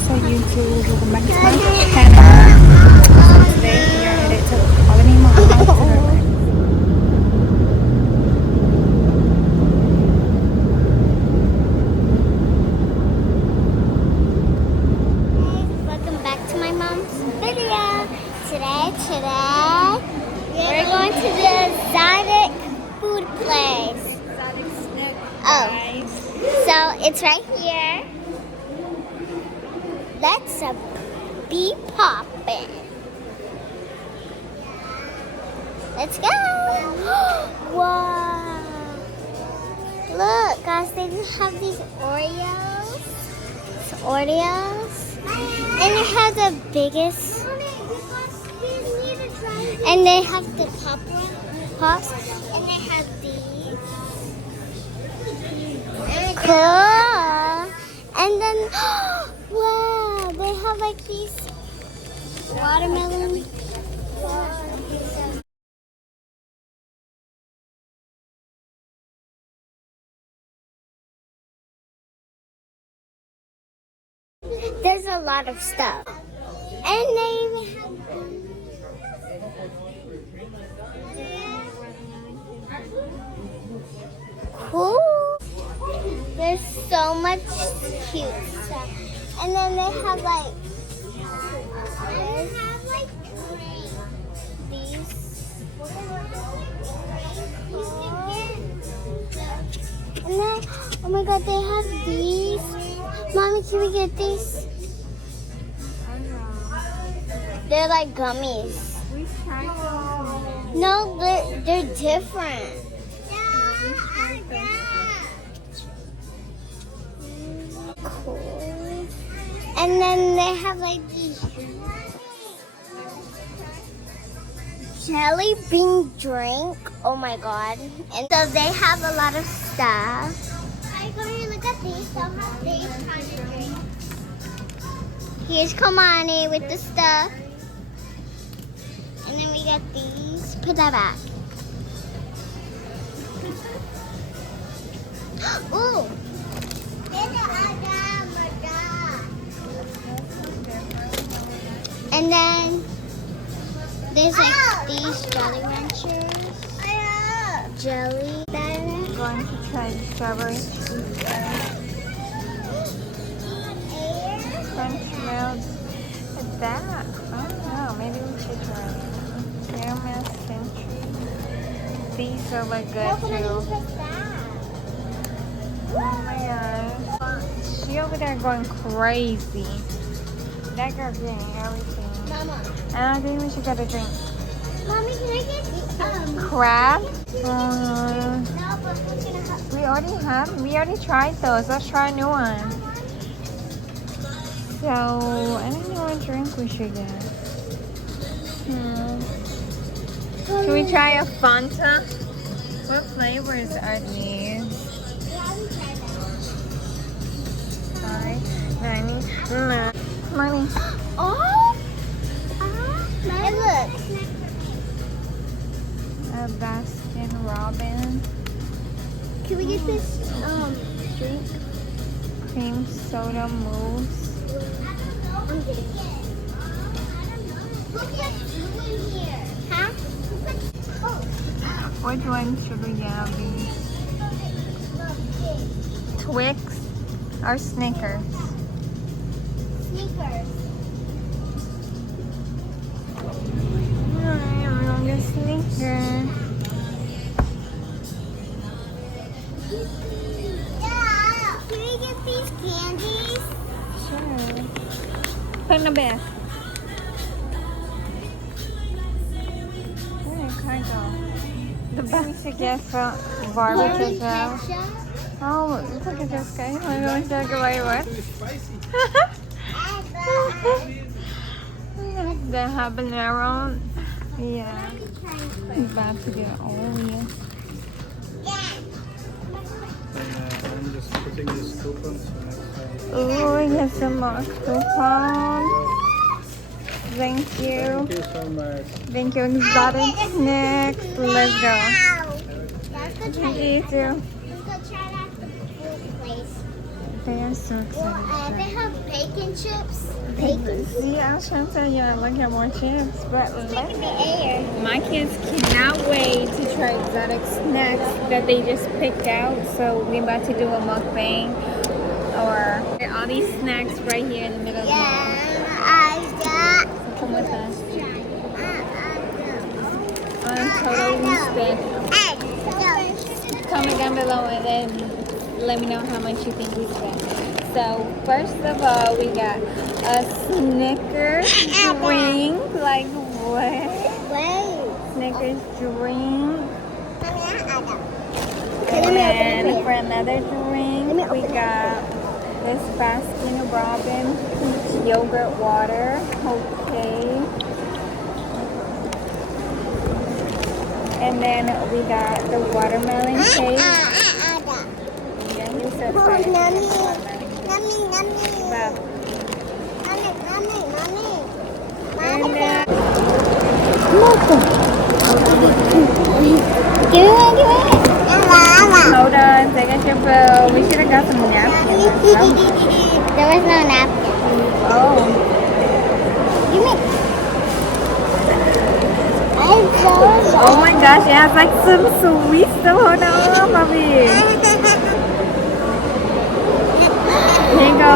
guys, so YouTube, welcome back to my channel. So today we are headed to Colony Mall. Welcome back to my mom's video. Today, we're going to the exotic food place. Oh, so it's right here. Let's be poppin'. Let's go. Wow. Look, guys, they have these Oreos. It's Oreos. And it has the biggest. And they have the pops. And they have these. Cool. And then, wow, they have like these watermelon. There's a lot of stuff. And they even have cool. There's so much cute stuff. And then they have like these. And then, oh my god, they have these. Mommy, can we get these? They're like gummies. No, they're different. Cool. And then they have like these jelly bean drink. Oh my god. And so they have a lot of stuff. I'm going to look at these. They'll have these kind of drinks. Here's Kamani with the stuff. And then we got these. Put that back. Ooh. And then there's like these Jolly Ranchers. Jelly. I'm going to try the strawberry cheesecake. French milk. What's that? I don't know. Maybe we should try it. Caramel Century. These will look good too. Oh my gosh. She over there going crazy. That girl getting everything. Mama. I don't think we should get a drink. Mommy, can I get crab? No, but we're gonna have. We already tried those. Let's try a new one. So, I don't know what drink we should get. Should we try a Fanta? What flavors are these? Yeah, we tried that. Sorry. Money. Oh! And look. A Baskin Robbins. Can we get this drink? Cream soda mousse. I'm gonna get it. Look at blue in here. Huh? Which one should we get of these? Twix or Snickers? Sneakers. Alright, I'm gonna get Snickers. Yeah. Can we get these candies? Sure. Put in the bag. Where did I go? The bag we should get from barbecue as well. Ketchup. Oh, look at this guy. I'm going to take away what? The habanero. Yeah. I'm about to get Oreo. I'm just putting this coupon so next time. Oh, we get some more coupons. Thank you. Thank you so much. Thank you, exotic snacks. Let's go. Let's go try You too. Let's go try it at the food place. They are so excited. They have bacon chips. Bacon. See, I was trying to tell you, look at more chips. But In the air. my kids cannot wait to try exotic snacks that they just picked out. So we're about to do a mukbang. Or all these snacks right here in the middle of the mall. I got. So come with us. On Totally Spent. Comment down below and then let me know how much you think we spent. So first of all, we got a Snickers drink. Like what? Snickers drink. And for another drink, we got this Baskin Robbins peach yogurt water. Okay. And then we got the watermelon cake. Yeah, he's so excited. Wow. And then hold on, take a bill. We should have got some napkins. There was no napkin. Oh. Oh my gosh, it has like some sweet stuff. Hold on, Bobby. Here you go.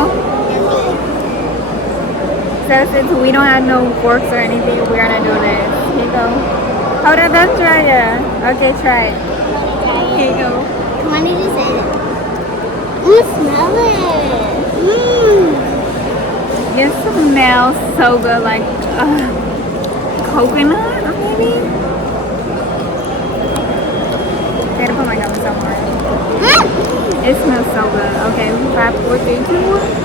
So since we don't have no forks or anything, we're gonna do this. Here you go. Hold on, don't try it. Okay, try it. Here you go. Come on, you just ate it. Smell it. It smells so good, like coconut, or maybe? I gotta put my gum somewhere. It smells so good. Okay, 5, 4, 3, 2, 1.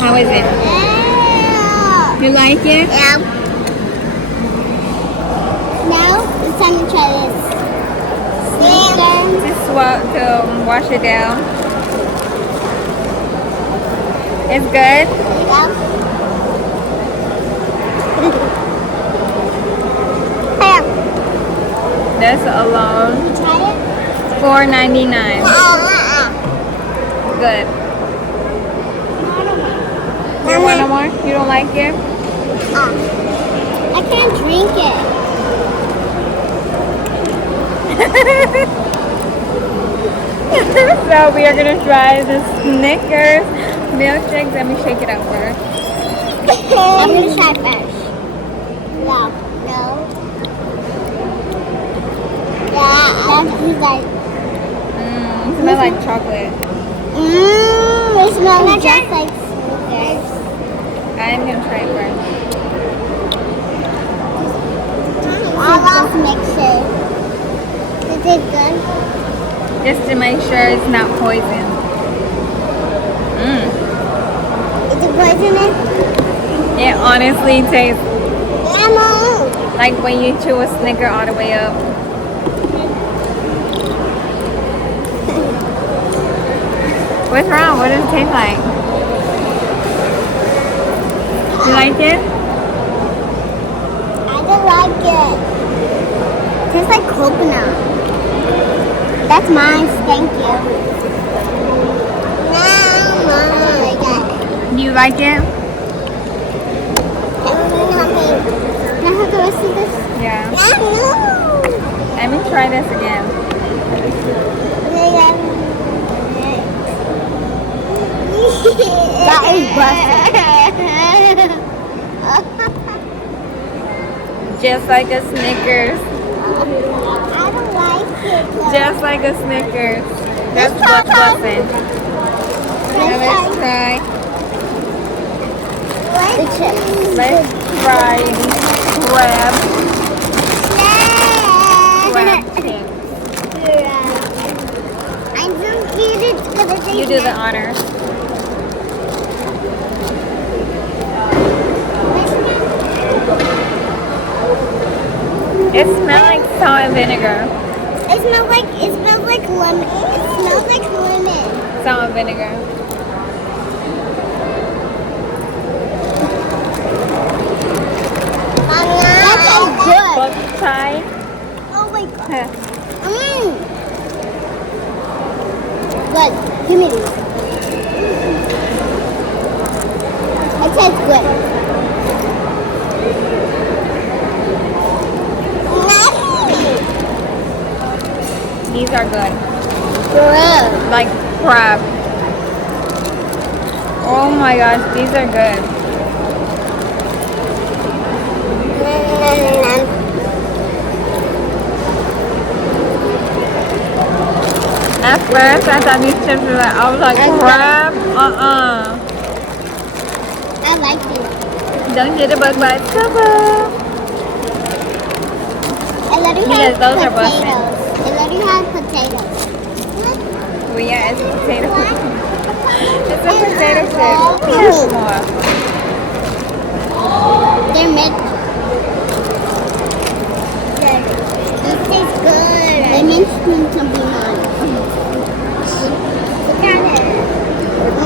How is it? You like it? Yeah. Now it's time to try this. Just wash it down. It's good? Yeah. This alone, Try it. $4.99. Good. You want no more? You don't like it? I can't drink it. So we are gonna try the Snickers milkshake. Let me shake it up first. I'm gonna try first. No. Yeah, that's like. It smells like chocolate. It smells just like Snickers. I'm gonna try it first. I'll just mix it. Is it good? Just to make sure it's not poison. Is it poisonous? It honestly tastes Grandma. like when you chew a Snicker all the way up. What's wrong? What does it taste like? You like it? I don't like it. It tastes like coconut. That's mine. Thank you. No, Mom, I got it. Do you like it? Can I have the rest of this? Yeah. No. Let me try this again. That is busted. Just like a Snickers. I don't like it. Just like a Snickers. That's Let's try what's busting. Now let's try. The chips. Let's try crab chips. I don't need it because I think You do the honors. It smells like salt and vinegar. It smells like lemon. It smells like lemon. Salt and vinegar. try? Oh my god. Huh. Good. Give me this. It tastes good. These are good. Good. Like crab. Oh my gosh, these are good. At first, I thought these chips were like, I was like, crab? I like these. Don't get a bug bite. Cover. I let you Yes, have those are potatoes. busted. I let you have potatoes. Well, yeah, it's a potato. It's a And potato chip. all Let me have some more. They're mid. This tastes good. They mentioned something on it. Look at it.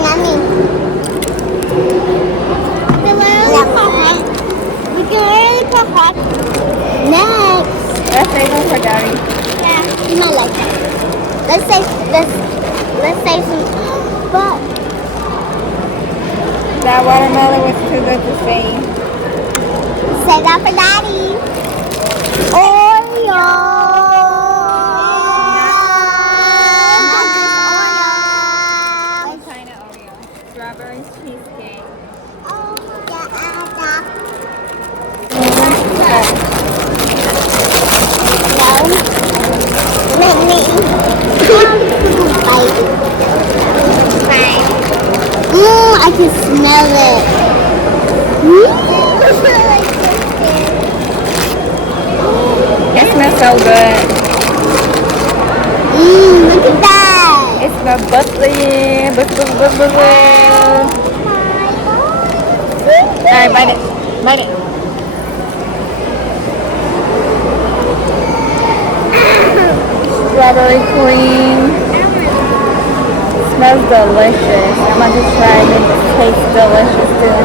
Yummy. We can really put hot. Next. Let's save them for Daddy. Yeah. You might like that. Let's save some. But That watermelon was too good to save. save that for Daddy. Oreo. What kind of Oreo? Strawberry cheesecake. I can smell it. It smells so good. Look at that. It smells bubbly. Alright, bite it. Bite it. Strawberry cream. Smells delicious. I'm going to try it. It tastes delicious too.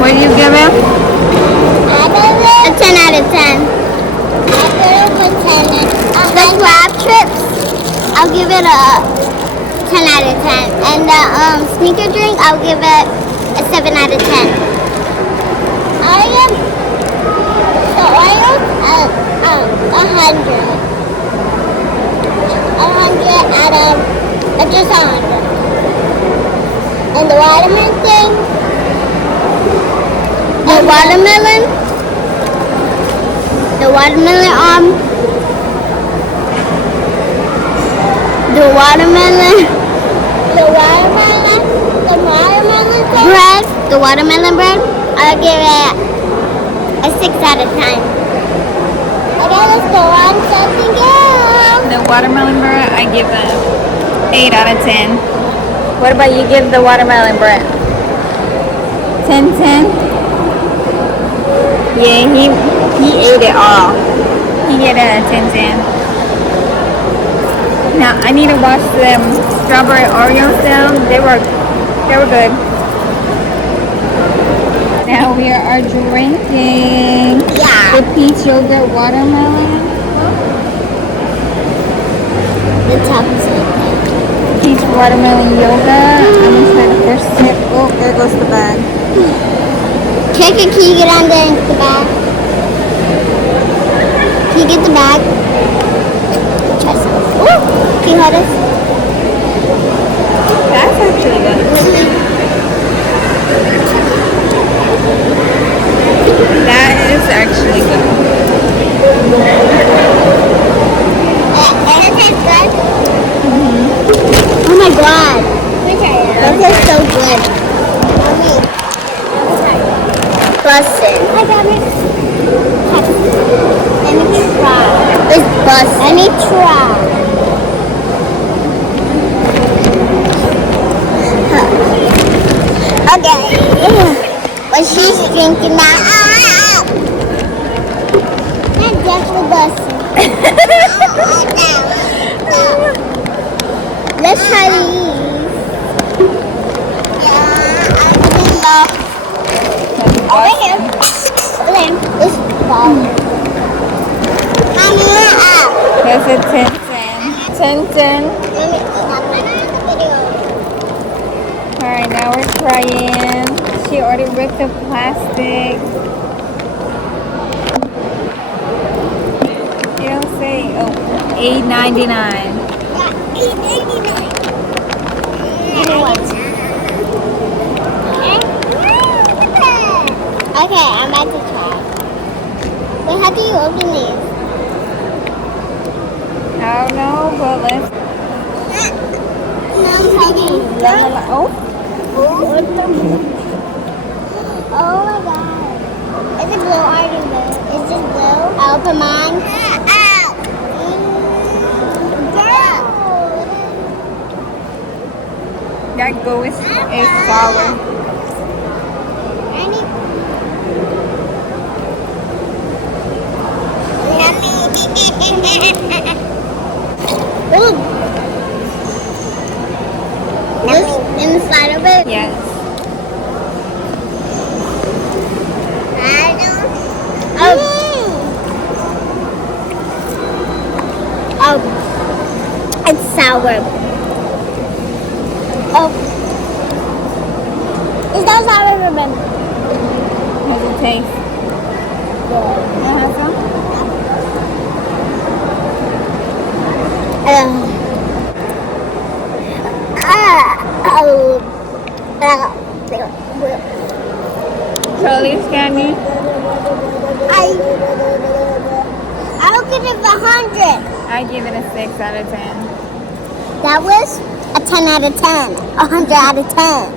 What do you give it? A 10 out of 10. The crab trips, I'll give it a 10 out of 10. And the sneaker drink, I'll give it a 7 out of 10. I am so I am 100. 100 out of just 100. And the watermelon thing. The watermelon, the watermelon bread, the watermelon bread, I'll give it a 6 out of 10. Okay, let's go on something else. The watermelon bread, I give it 8 out of 10. What about you give the watermelon bread? 10. Yeah, he ate it all. He gave it a 10. Now I need to wash them strawberry Oreos down. They were good. Now we are drinking the peach yogurt watermelon. The top is like Peach watermelon yogurt. I'm gonna try the first sip. Oh, there goes the bag. Can you get on there and get the bag? Can you get the bag? Try some. Ooh, can you hold us? That's actually good. That is actually good. And it tastes good? Oh my god. This is so good. Bussin'. I got it. Let me try. It's bussin'. Let me try. Okay. But she's drinking now. definitely busting. Let's try these. Over here. Then this ball. There's a Tin Tin. Alright, now we're trying. She already ripped the plastic. You don't say. Oh, $8.99. Okay, I'm about to try. Wait, how do you open these? I don't know, but let's. No, I'm talking. Oh, Oh my god. Is it blue or blue? Is this blue? I'll open mine. that go is sour. Ooh. This inside of it? Yes. Oh, it's sour. Oh, it's not sour, remember? How does it taste? Good. You have some? Charlie's candy. I'll give it 100. I give it a 6 out of 10. That was a 10 out of 10. 100 out of 10.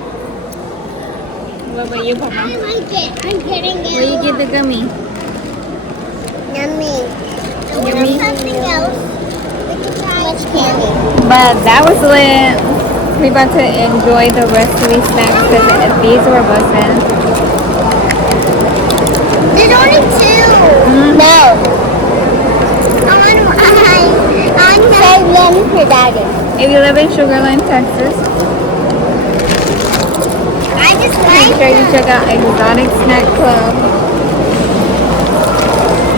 What about you, Papa? I like it. I'm getting it. Where you get the gummy? Yummy. Yummy. Something else. Much candy. But that was lit. We about to enjoy the rest of these snacks because these were busting. There's only 2. No. I'm save them for Daddy. If you live in Sugar Land, Texas, I just make like sure you check out Exotic Snack Club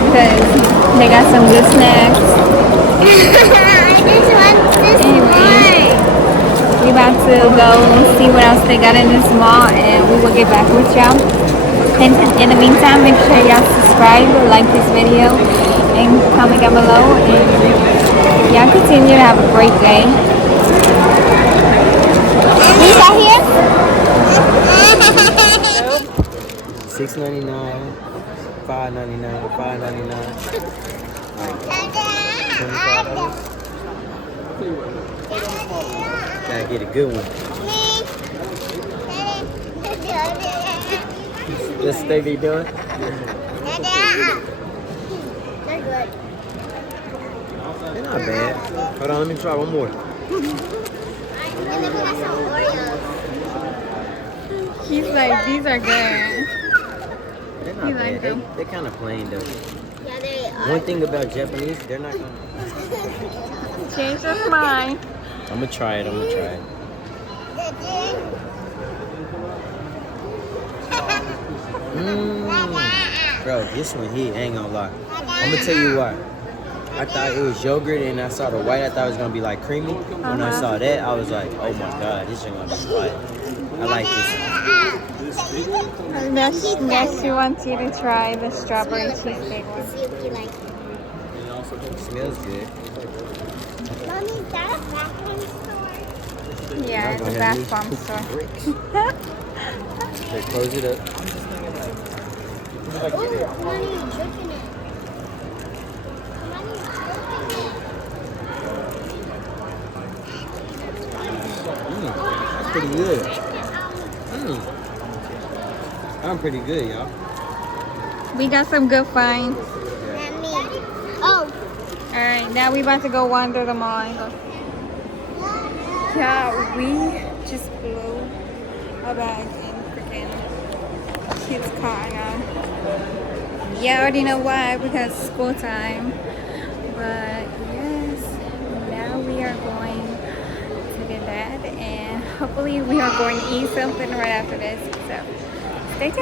because they got some good snacks. I just want this Anyway. We about to go see what else they got in this mall and we will get back with y'all. And in the meantime, make sure y'all subscribe, like this video, and comment down below. And y'all continue to have a great day. These are here? $6.99, $5.99, $5.99. $25. Gotta get a good one. Let's stay be doing. They're good. They're not bad. Hold on, let me try one more. And then we got some Oreos. He's like, these are good. They're You not like bad. them? They're kind of plain though. Yeah, they are. One thing about Japanese, they're not gonna. Change your mind. I'm gonna try it. I'm gonna try it. Bro, this one here, ain't gonna lie. I'm gonna tell you why. I thought it was yogurt and I saw the white. I thought it was gonna be like creamy. When I saw that, I was like, oh my god, this is gonna be fire. I like this one. Next, she wants you to try the strawberry cheesecake one. See if you like it. It smells good. Mommy, is that a bathroom store? Yeah, it's a bath bomb store. Okay, close it up. Ooh, Mommy, you're drinking it. Mommy, you're That's pretty good. I'm pretty good, y'all. We got some good finds. Mommy. Oh. Alright, now we about to go wander the mall. Yeah, we just blew a bag in freaking kids' car now. Yeah, I already know why, because school time. But yes, now we are going to the bed, and hopefully we are going to eat something right after this. So stay tuned.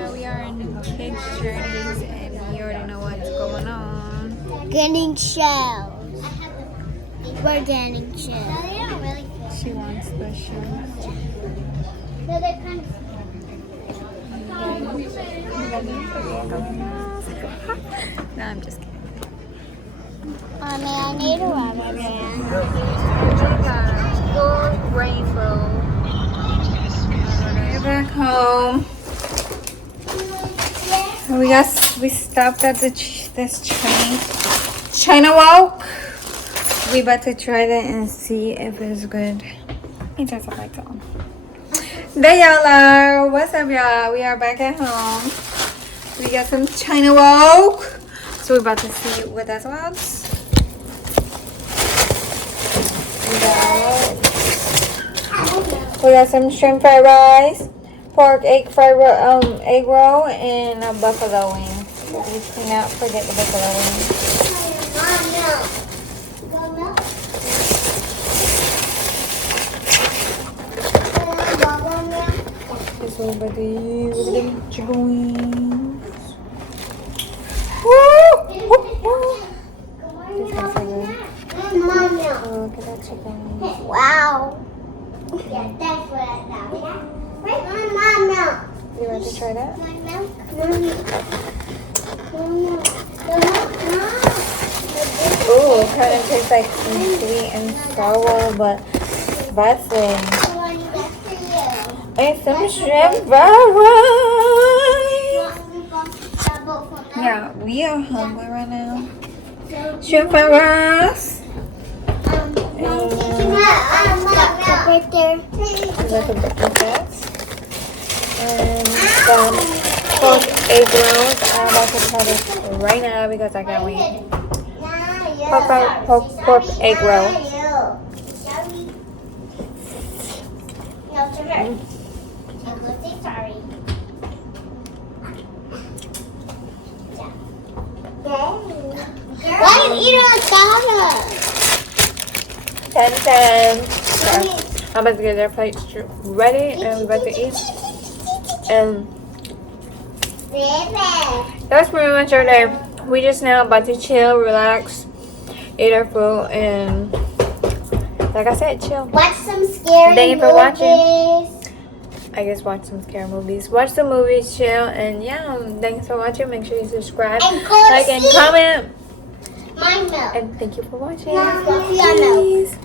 Now we are in Kids Journeys, and you already know what's going on. Getting shells. We're getting shells. She wants the shoes. So they're kind of No, I'm just kidding. Mommy, I need a rubber band. Full rainbow. We're back home. We stopped at this China Walk. We about to try that and see if it's good. It doesn't like that. There y'all are. What's up, y'all? We are back at home. We got some China Walk. So we're about to see what that's about. We got some shrimp fried rice, pork egg egg roll, and a buffalo wing. Please do not forget the buffalo wing. This little buddy with the chicken wings. Woo! Woo! Woo! This is so good. Oh, look at that chicken. Wow. Yeah, that's what I thought. Where's my mom milk? You ready to try that? My milk? No. Ooh, it kind of tastes like some sweet and sour, but that's it. And some shrimp fried rice. Yeah, we are hungry right now. Shrimp fried rice. Right there. Like a bucket. And some pork egg rolls. I'm about to try this right now because I can't wait. Pork egg roll. No, to her. And let's say sorry. Why do you eat it like that? 10. Sorry. I'm about to get their plates ready and we're about to eat. And that's pretty much our day. We just now about to chill, relax, eat our food, and like I said, chill. Watch some scary Thank you for movies. watching. I guess watch some scary movies. Watch the movies, chill, and yeah, thanks for watching. Make sure you subscribe, And go to like, and sleep. comment. My milk. And thank you for watching. Mommy, Peace.